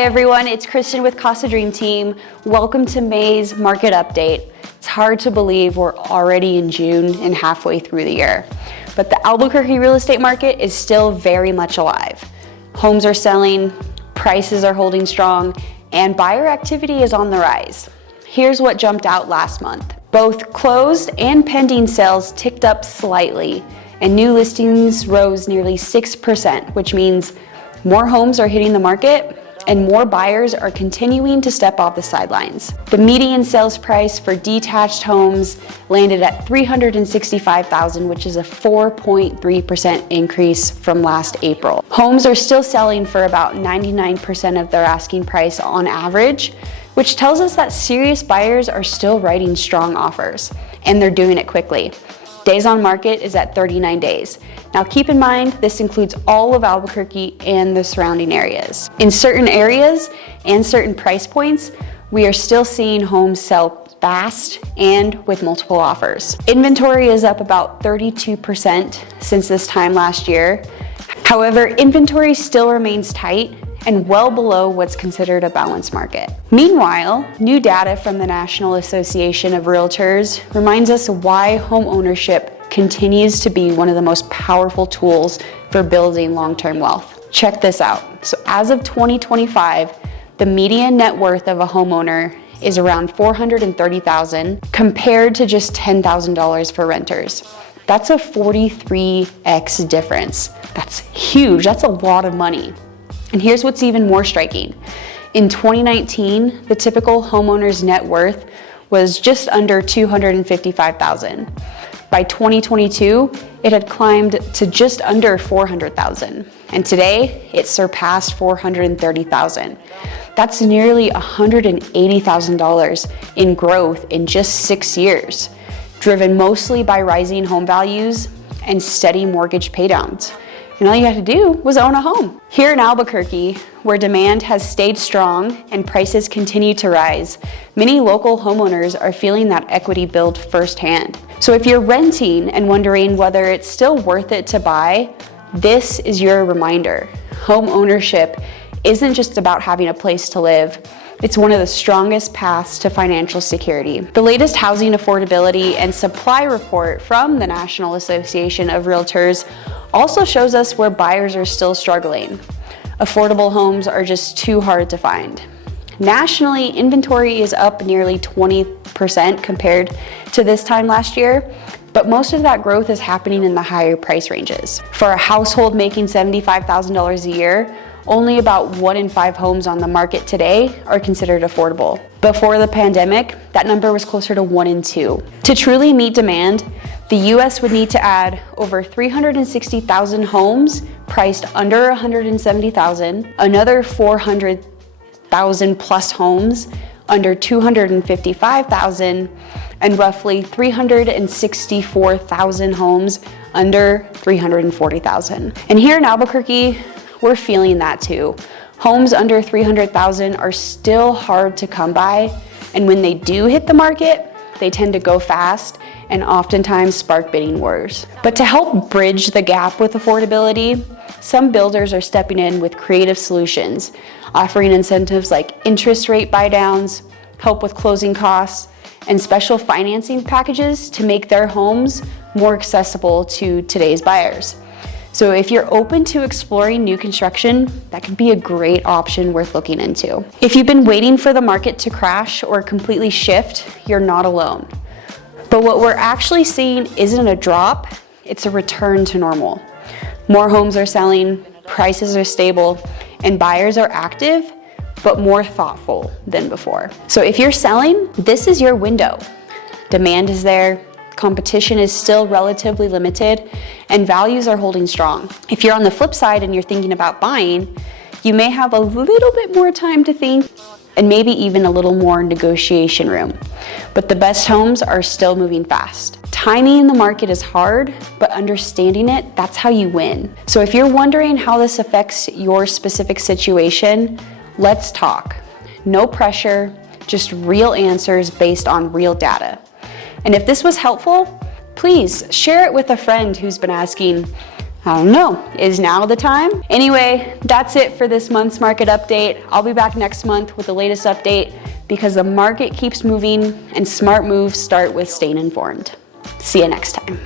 Hi everyone, it's Kristen with Casa Dream Team. Welcome to May's market update. It's hard to believe we're already in June and halfway through the year, but the Albuquerque real estate market is still very much alive. Homes are selling, prices are holding strong, and buyer activity is on the rise. Here's what jumped out last month. Both closed and pending sales ticked up slightly, and new listings rose nearly 6%, which means more homes are hitting the market and more buyers are continuing to step off the sidelines. The median sales price for detached homes landed at $365,000, which is a 4.3% increase from last April. Homes are still selling for about 99% of their asking price on average, which tells us that serious buyers are still writing strong offers, and they're doing it quickly. Days on market is at 39 days. Now keep in mind, this includes all of Albuquerque and the surrounding areas. In certain areas and certain price points, we are still seeing homes sell fast and with multiple offers. Inventory is up about 32% since this time last year. However, inventory still remains tight and well below what's considered a balanced market. Meanwhile, new data from the National Association of Realtors reminds us why home ownership continues to be one of the most powerful tools for building long-term wealth. Check this out. So as of 2025, the median net worth of a homeowner is around $430,000 compared to just $10,000 for renters. That's a 43x difference. That's huge, that's a lot of money. And here's what's even more striking. In 2019, the typical homeowner's net worth was just under $255,000. By 2022, it had climbed to just under $400,000. And today, it surpassed $430,000. That's nearly $180,000 in growth in just 6 years, driven mostly by rising home values and steady mortgage paydowns. And all you had to do was own a home. Here in Albuquerque, where demand has stayed strong and prices continue to rise, many local homeowners are feeling that equity build firsthand. So if you're renting and wondering whether it's still worth it to buy, this is your reminder. Home ownership isn't just about having a place to live. It's one of the strongest paths to financial security. The latest housing affordability and supply report from the National Association of Realtors also shows us where buyers are still struggling. Affordable homes are just too hard to find. Nationally, inventory is up nearly 20% compared to this time last year, but most of that growth is happening in the higher price ranges. For a household making $75,000 a year, only about 1 in 5 homes on the market today are considered affordable. Before the pandemic, that number was closer to 1 in 2. To truly meet demand, the US would need to add over 360,000 homes priced under $170,000, another 400,000 plus homes under $255,000, and roughly 364,000 homes under $340,000. And here in Albuquerque, we're feeling that too. Homes under $300,000 are still hard to come by, and when they do hit the market, they tend to go fast and oftentimes spark bidding wars. But to help bridge the gap with affordability, some builders are stepping in with creative solutions, offering incentives like interest rate buydowns, help with closing costs, and special financing packages to make their homes more accessible to today's buyers. So if you're open to exploring new construction, that could be a great option worth looking into. If you've been waiting for the market to crash or completely shift, you're not alone. But what we're actually seeing isn't a drop, it's a return to normal. More homes are selling, prices are stable, and buyers are active, but more thoughtful than before. So if you're selling, this is your window. Demand is there, competition is still relatively limited, and values are holding strong. If you're on the flip side and you're thinking about buying, you may have a little bit more time to think and maybe even a little more negotiation room. But the best homes are still moving fast. Timing in the market is hard, but understanding it, that's how you win. So if you're wondering how this affects your specific situation, let's talk. No pressure, just real answers based on real data. And if this was helpful, please share it with a friend who's been asking, I don't know, is now the time? Anyway, that's it for this month's market update. I'll be back next month with the latest update because the market keeps moving and smart moves start with staying informed. See you next time.